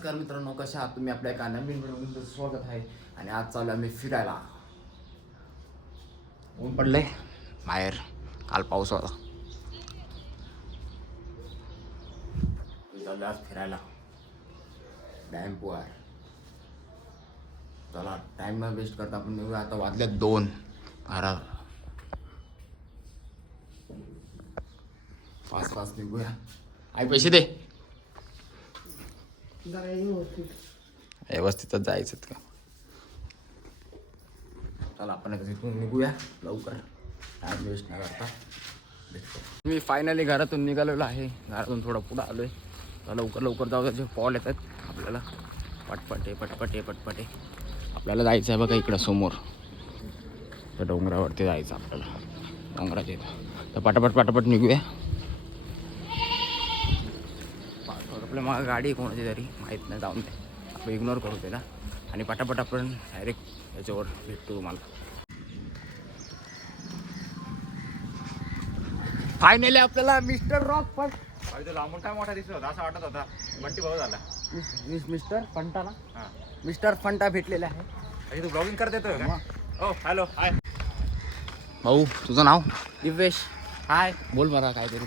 नमस्कार मित्रांनो, कशा आहात तुम्ही? आपल्या एका नवीन व्हिडिओमध्ये तुमचं स्वागत आहे. आणि आज चालू आम्ही फिरायला. ऊन पडलंय बाहेर, काल पाऊस होता. चालू आज फिरायला डॅम पुआर. चला टाइम न वेस्ट करता आपण निघूया. आता वाजले 2. फास्ट निघूया. आई पैसे दे. व्यवस्थितच जायचं का? चला आपण इथून निघूया लवकर, टाइम वेस्ट नाही करता. मी फायनली घरातून निघालेलो आहे. घरातून थोडं पुढं आलोय. तर लवकर जाऊ. त्याचे फॉल येतात आपल्याला. पटपटे आपल्याला जायचं आहे बघा इकडं समोर. त्या डोंगरावरती जायचं आपल्याला. डोंगराच्या इथं तर पटापट निघूया. आपल्या मागं गाडी कोणाची तरी माहीत नाही, जाऊन दे, आपण इग्नोर करू त्याला. आणि पटापट आपण डायरेक्ट याच्यावर भेटतो तुम्हाला. फायनली आपल्याला मिस्टर रॉक पण लांबून काय मोठा दिसत होता, असं वाटत होता बंटी भाऊ झाला. मिस्टर फंटा ना, मिस्टर फंटा भेटलेला आहे. तू ब्लॉगिंग करत येतोय का? हो हॅलो हाय भाऊ, तुझं नाव? दिव्येश. हाय, बोल मला काहीतरी.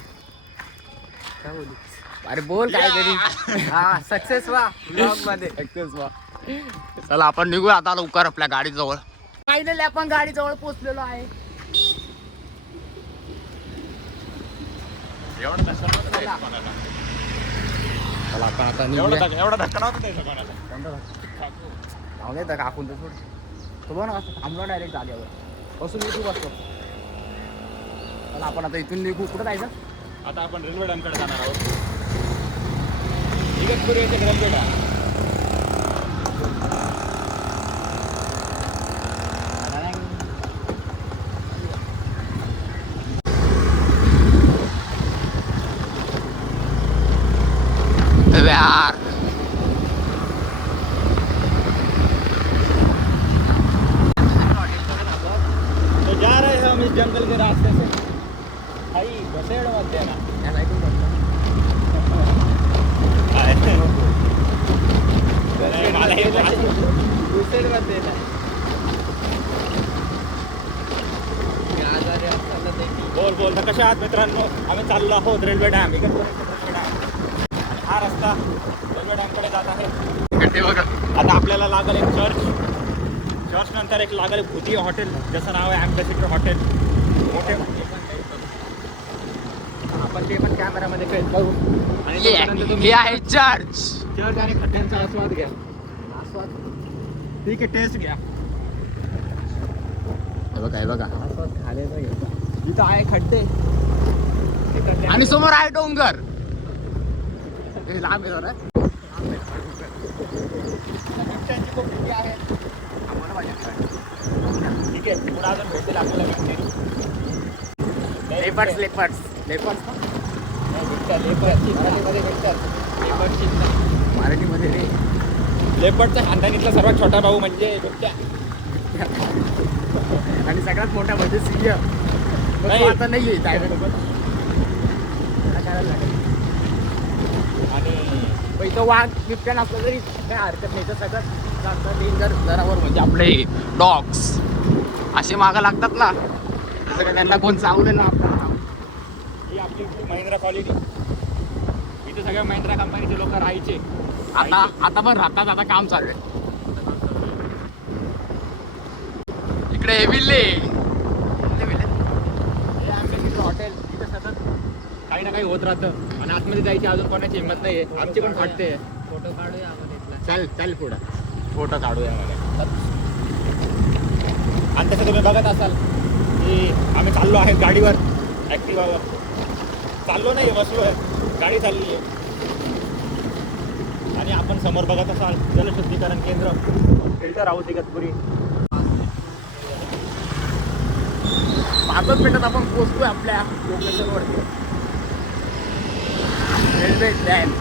काय बोलू? अरे बोल काहीतरी. हा, सक्सेस व्हा ब्लॉग मध्ये, सक्सेस व्हा. चला आपण निघूया आता लवकर आपल्या गाडीजवळ. फायनली आपण गाडीजवळ पोहोचलेलो आहे. एवढा धक्का नव्हता कोणाला. चला आपण आता एवढा धक्का नव्हता द्यायचा कोणाला. जाऊन येतं काकून तर थोडं. तो बघ ना थांबलो डायरेक्ट जागेवर बसून तू बसतो. चला आपण आता इथून निघू. कुठं जायचं? आता आपण रेल्वे डॅमकडे जाणार आहोत. इगतपुरी येथे रेल्वे डॅम. यार तो जा रहे हैं हम इस जंगल के रास्ते से. भाई बसेड़ मत देना. बोल कशा आहात मित्रांनो? आम्ही चाललो आहोत रेल्वे डॅम. हा रस्ता रेल्वे डॅमकडे जात आहे. आता आपल्याला लागेल एक चर्च नंतर एक लागेल भूती हॉटेल, ज्याचं नाव आहे ॲम्बेसिडर हॉटेल. मोठे आपण ते पण कॅमेरामध्ये कैद करू. आणि हे आहे चर्च. चर्च आणि खड्ड्यांचा आस्वाद घ्या. ठीक आहे, टेस्ट घ्या. हे बघा आस्वाद खाण्याचा घ्या. इथं आहे खड्डे आणि समोर आहे डोंगर. हे लांब आहे जरा. बिबट्यांची खूप भीती आहे. आम्हाला माहिती आहे. ठीक आहे, पुढे अजून भेटेल आपल्याला बिबटे. लेपर्ड्स मराठीमध्ये भेटतात. मराठीमध्ये लेपर्डच्या खानदानीतला सर्वात छोटा भाऊ म्हणजे बिबट्या. आणि सगळ्यात मोठा म्हणजे सिंह. नाही. आता नाही आहे आणि इथं वाघ बिबट्या नसलं तरी काय हरकत नाही. तर सगळ्यात जास्त डेंजर जनावर म्हणजे आपले डॉग्स. असे मागं लागतात ना, तसं त्यांना कोण चावलं ना आपल्याला. ही आपली महिंद्रा कॉलनी. इथे सगळ्या महिंद्रा कंपनीचे लोक राहायचे. आता पण राहतात. आता काम चालू आहे इकडे. हॉटेल इथे सतत काही ना काही होत राहतं. आणि आतमध्ये जायची अजून कोणाची हिंमत नाही आहे. आमची पण फाटते. फोटो काढूया आपण. चल पुढं फोटो काढूया. आणि तसं तुम्ही बघत असाल की आम्ही चाललो आहे गाडीवर, ॲक्टिवावर. चाललो नाही, बसलो आहे. गाडी चालली आहे. आणि आपण समोर बघत असाल जलशुद्धीकरण केंद्र, फिल्टर हाऊस इगतपुरी. 5 मिनिटात आपण पोहोचतोय आपल्या लोकेशनवरती. Railway dam.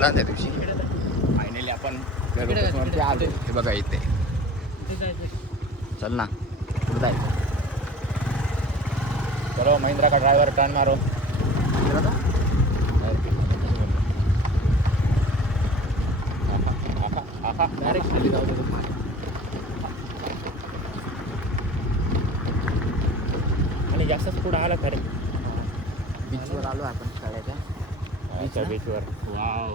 बोलला त्या दिवशी. फायनली आपण लोकेशनवरती आलो. हे बघा इथे. चल ना पुढे जायचं. चलो महिंद्रा का ड्रायव्हर टर्न मारो. डायरेक्ट खाली जाऊ दे. आणि जास्तच पुढे आला खरे. बीचवर आलो आपण शाळेच्या बीचवर. वाव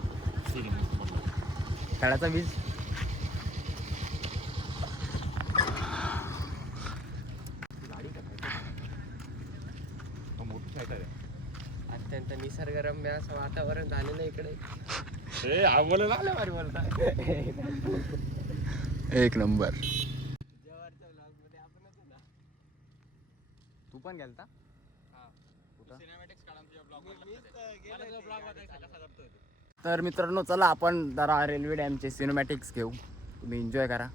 शाळेचा बीच. अत्यंत निसर्गरम्य असं वातावरण झालेलं इकडे. एक नंबर. तू पण गेलता? तर मित्रांनो चला आपण जरा रेल्वे डॅमचे सिनेमॅटिक्स घेऊ. तुम्ही एन्जॉय करा.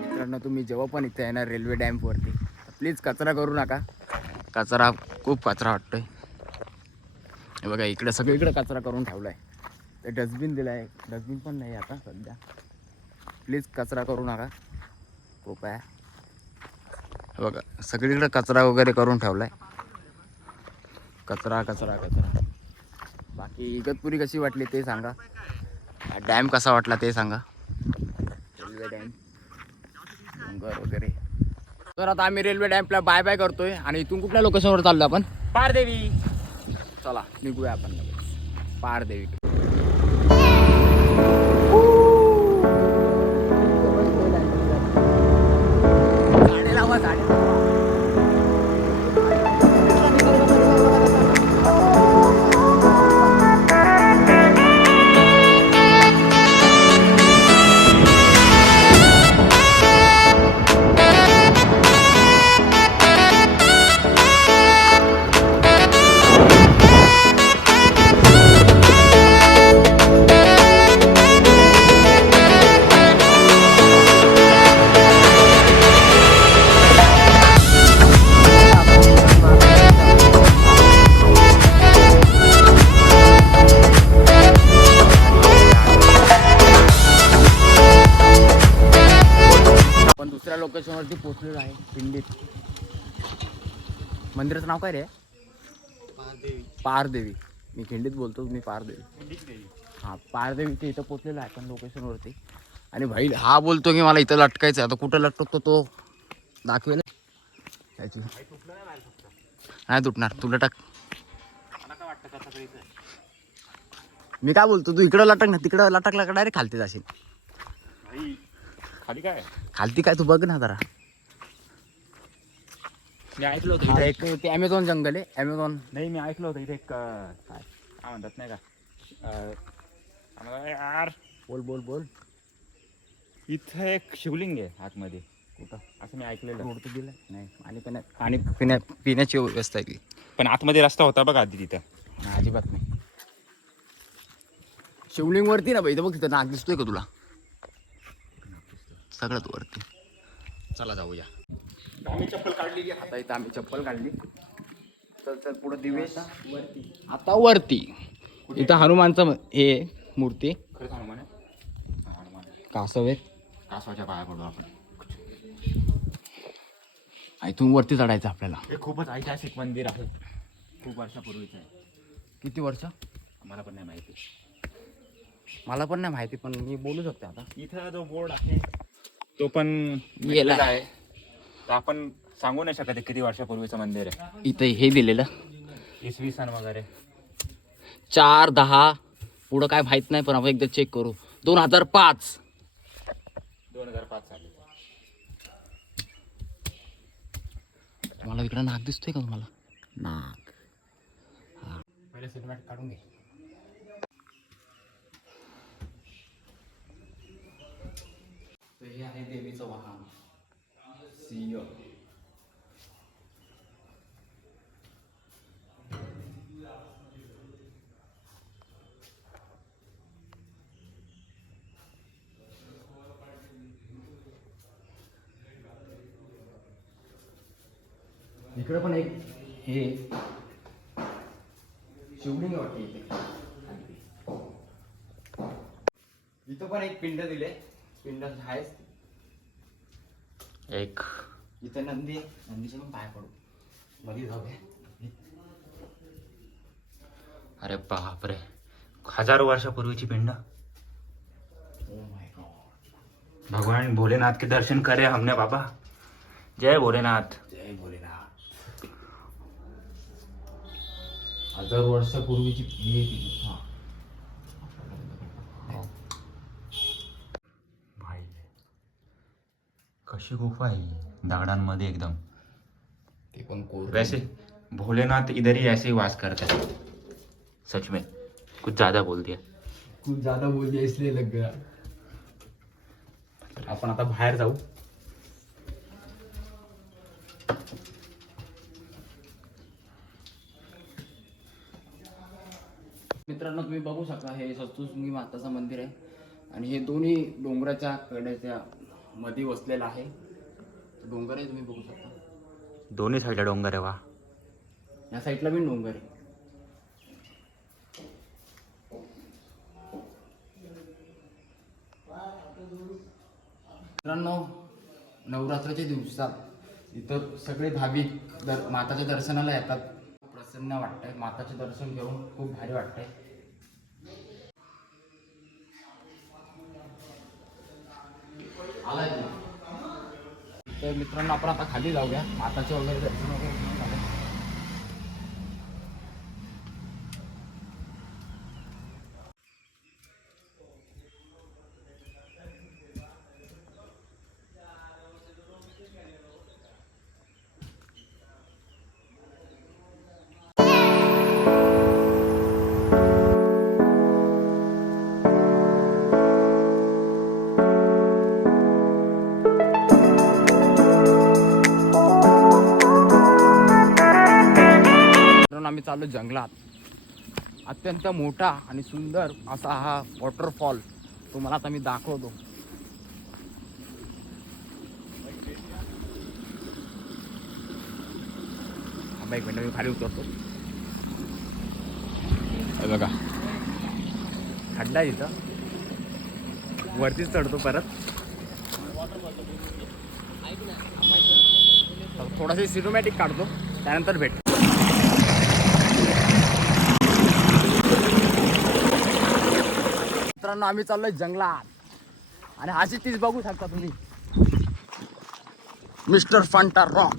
मित्रांनो तुम्ही जेव्हा पण इथे येणार रेल्वे डॅम्पवरती प्लीज कचरा करू नका. कचरा खूप कचरा वाटतोय. हे बघा इकडे सगळीकडे कचरा करून ठेवला आहे. ते डस्टबिन दिलं आहे. डस्टबिन पण नाही आता सध्या. प्लीज कचरा करू नका कृपया. हे बघा सगळीकडे कचरा वगैरे करून ठेवला आहे. कचरा कचरा कचरा. बाकी इगतपुरी कशी वाटली ते सांगा. डॅम कसा वाटला ते सांगा. रेल्वे डॅम डोंगर वगैरे. तर आता आम्ही रेल्वे डॅम्पला बाय बाय करतोय आणि इथून कुठल्या लोकेशनवर चाललो आपण? पारदेवी. चला निघूया आपण लगेच पारदेवी. झाडे लावा झाडे लावा. लोकेशनवरती पोहोचलेलो आहे खिंडीत. मंदिराचं नाव काय रे? पारदेवी. मी खिंडीत बोलतो, मी पारदेवी. हां पारदेवीच्या इथं पोहोचलेलो आहे पण लोकेशनवरती. आणि भाई हा बोलतो की मला इथं लटकायचं. आता कुठं लटकतो तो दाखवेल. त्याची नाही तुटणार. तू लटक. मी काय बोलतो तू इकडं लटक ना. तिकडं लटकला का डायरेक्ट खालती जाशील. खाली काय खालती काय तू बघ ना जरा. मी ऐकलं होतं इथे ते ॲमेझॉन जंगल आहे. ॲमेझॉन नाही मी ऐकलं होतं इथे एक काय म्हणतात नाही का यार. बोल बोल बोल. इथं एक शिवलिंग आहे आतमध्ये. कुठं? असं मी ऐकलेलं. रोड तर दिलं नाही. पाणी पिण्याची व्यवस्था आहे ती. पण आतमध्ये रस्ता होता बघा आधी तिथं. नाही अजिबात नाही. शिवलिंग वरती ना भाई. इथं बघ तिथं नाग दिसतोय का तुला? सगळ्यात वरती. चला जाऊया. आम्ही चप्पल काढली. आता इथं आम्ही चप्पल काढली. चल चल पुढे दिवेश वरती. आता वरती इथं हनुमानचं हे मूर्ती. खरंच हनुमान आहे. हनुमान कासव आहेत. कासवाच्या पाया पडू आपण. इथून वरती चढायचं आपल्याला. हे खूपच ऐतिहासिक मंदिर आहे. खूप वर्षापूर्वीचं आहे. किती वर्ष? मला पण नाही माहिती. मला पण नाही माहिती पण मी बोलू शकते आता. इथं जो बोर्ड आहे तो पण गेला आहे. तर आपण सांगू नाही शकत किती वर्षापूर्वीचं मंदिर आहे. इथं हे दिलेलं इसवी सन वगैरे 4-10 पुढं काय माहित नाही पण आपण एकदा चेक करू. 2005 2005 साली. तुम्हाला इकडं नाक दिसतोय का तुम्हाला? नाक. हा पहिले सिनेमॅटिक काढून घे. हे आहे देवीचं वाहन सिंह. इकडे पण एक हे शिवलिंग वाटते इथं पण एक पिंड दिले. पिंड आहेच एक. इथं नंदी आहे. नंदीचे पण पाय पडू मध्ये जाऊया. अरे बापरे, हजारो वर्षापूर्वीची पिंड. Oh my God. भगवान भोलेनाथ के दर्शन करे हमने बाबा. जय भोलेनाथ. जय भोलेनाथ. हजार वर्षापूर्वीची ही हा भाई कशी गुफा आहे ही, दगडांमध्ये एकदम. ते पण कोर. वैसे भोलेनाथ इधर ही ऐसे ही वास करते हैं. सच में कुछ ज्यादा बोल दिया. खूप ज्यादा बोल दिया इसलिए लग गया. आपण आता बाहेर जाऊ. मित्रांनो तुम्ही बघू शकता हे सप्तशृंगी माताचं मंदिर आहे आणि हे दोन्ही डोंगराच्या कड्याच्या मध्ये वसलेलं आहे. डोंगर आहे तुम्ही बघू शकता. दोन्ही साईडला डोंगर आहे. वा. या साईडला पण डोंगर आहे. मित्रांनो नवरात्राच्या दिवसात इथं सगळे भाविक माताच्या दर्शनाला येतात. प्रसन्न वाटतंय. माताचे दर्शन घेऊन खूप भारी वाटतंय. आलाय तर मित्रांनो आपण आता खाली जाऊया. माताचे वगैरे दर्शन वगैरे घेऊन झालं. आम्ही चाललो जंगलात. अत्यंत मोठा आणि सुंदर असा हा वॉटरफॉल तुम्हाला आता मी दाखवतो. एक मिनिट मी खाली उतरतो. बघा खड्डा आहे इथं. वरतीच चढतो परत. थोडासा सिनेमॅटिक काढतो त्यानंतर भेट. मित्रांनो आम्ही चाललोय जंगलात आणि अशी तीच बघू शकता तुम्ही मिस्टर फंटा रॉक.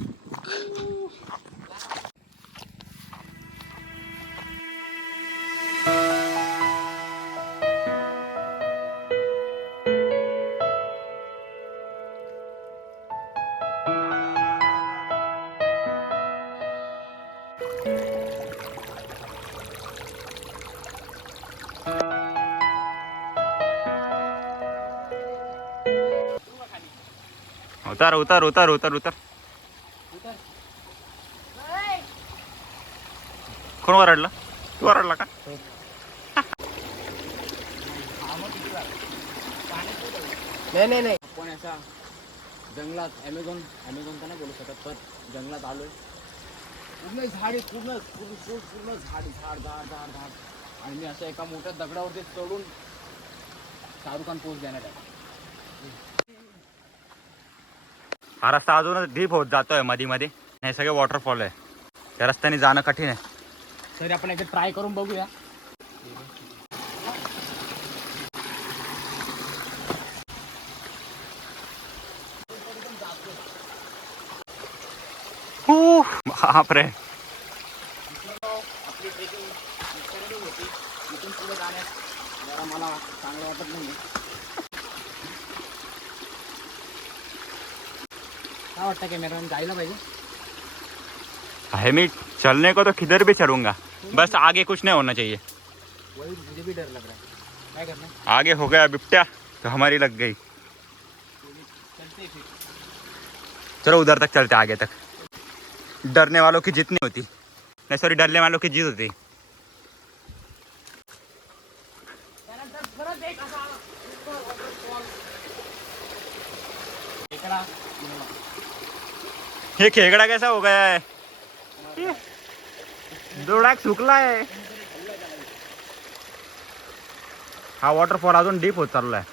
उतर उतर उतर उतर उतर. कोण वरडला? तू वरडला का? नाही आपण अशा जंगलात ॲमेझॉन तर नाही बोलू शकत पण जंगलात आलोय. पूर्ण झाड आहे. पूर्ण झाड झाड झाड झाड झाड आणि मी असं एका मोठ्या दगडावरती चढून शाहरुख खान पोच देण्यात आहे. हा रस्ता अजूनच डीप होत जातोय मध्ये मध्ये. हे सगळे वॉटरफॉल आहे. त्या रस्त्याने जाणं कठीण आहे. तरी आपण एकदा ट्राय करून बघूया. बापरे. आपली ट्रेकिंग होती. इथून पुढे जाण्यास जरा मला चांगलं वाटत नाही. काय वाटतं कॅमेरामॅन जायला पाहिजे? है मैं चलने को तो किधर भी चलूंगा, बस आगे कुछ नहीं होना चाहिए। वही मुझे भी डर लग रहा है, क्या करना है? आगे हो गया बिपट्या तो हमारी लग गई। चलते फिर। चलो उधर तक चलते, आगे तक। डरने वालों की जीत नहीं होती, नहीं सॉरी, डरने वालों की जीत होती। ये खेगड़ा कैसा हो गया है? जोडाक सुकला आहे हा वॉटरफॉल, अजून डीप होत चाललाय।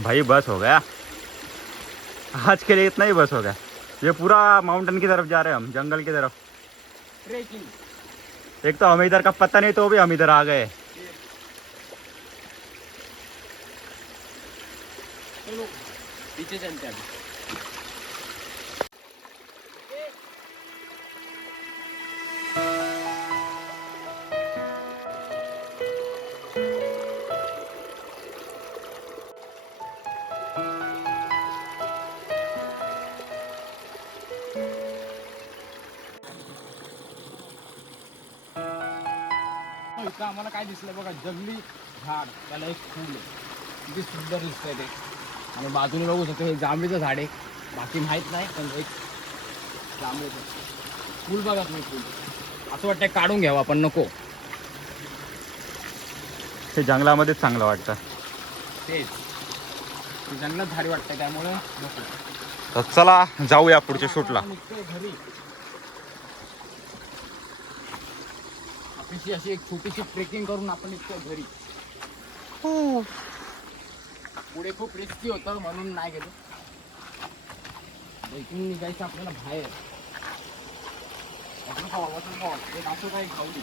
भाई बस हो गया, आज के लिए इतना ही बस हो गया। ये पूरा माउंटेन की तरफ जा रहे हैं हम, जंगल की तरफ। ट्रेकिंग। एक तो हमें इधर का पता नहीं, तो भी हम इधर आ गए। चलो पीछे चलते हैं अभी। इथं आम्हाला काय दिसलं बघा, जंगली झाड, त्याला एक फूल आहे, किती सुंदर दिसतंय ते। आणि बाजूने बघू शकतो हे जांभळीचं झाड आहे, बाकी माहीत नाही, पण एक जांभळीचं फूल बघा तुम्ही, फूल असं वाटतंय काढून घ्यावं आपण, नको। हे जंगलामध्येच चांगलं वाटतं, तेच ते जंगलात भारी वाटतंय, त्यामुळे नको। तर चला जाऊया पुढच्या शूटला। निघतोय घरी। आपली अशी एक छोटीशी ट्रेकिंग करून आपण निघतोय घरी। पुढे खूप रिस्की होतं म्हणून नाही गेलो, इथून निघायचं आपल्याला बाहेर। एक असं काही खावली।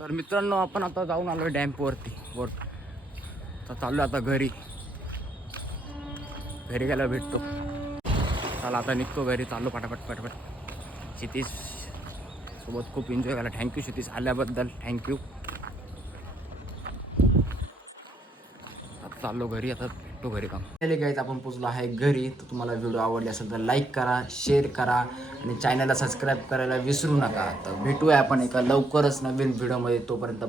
तर मित्रांनो, आपण आता जाऊन आलो डॅम्पवरती वर, तर चाललो आता घरी गेला भेटतो। चला आता निघतो घरी, चाललो पटापट पटापट। क्षितिज सोबत खूप एन्जॉय केला, थँक्यू क्षितिज, आल्याबद्दल थँक्यू। आता चाललो घरी, आता भेटतो घरी काम। पहिले गाईज आपण पोचलो आहे घरी। तर तुम्हाला व्हिडिओ आवडली असेल तर लाईक करा, शेअर करा आणि चॅनलला सबस्क्राईब करायला विसरू नका। तर भेटूया आपण एका लवकरच नवीन व्हिडिओमध्ये, तोपर्यंत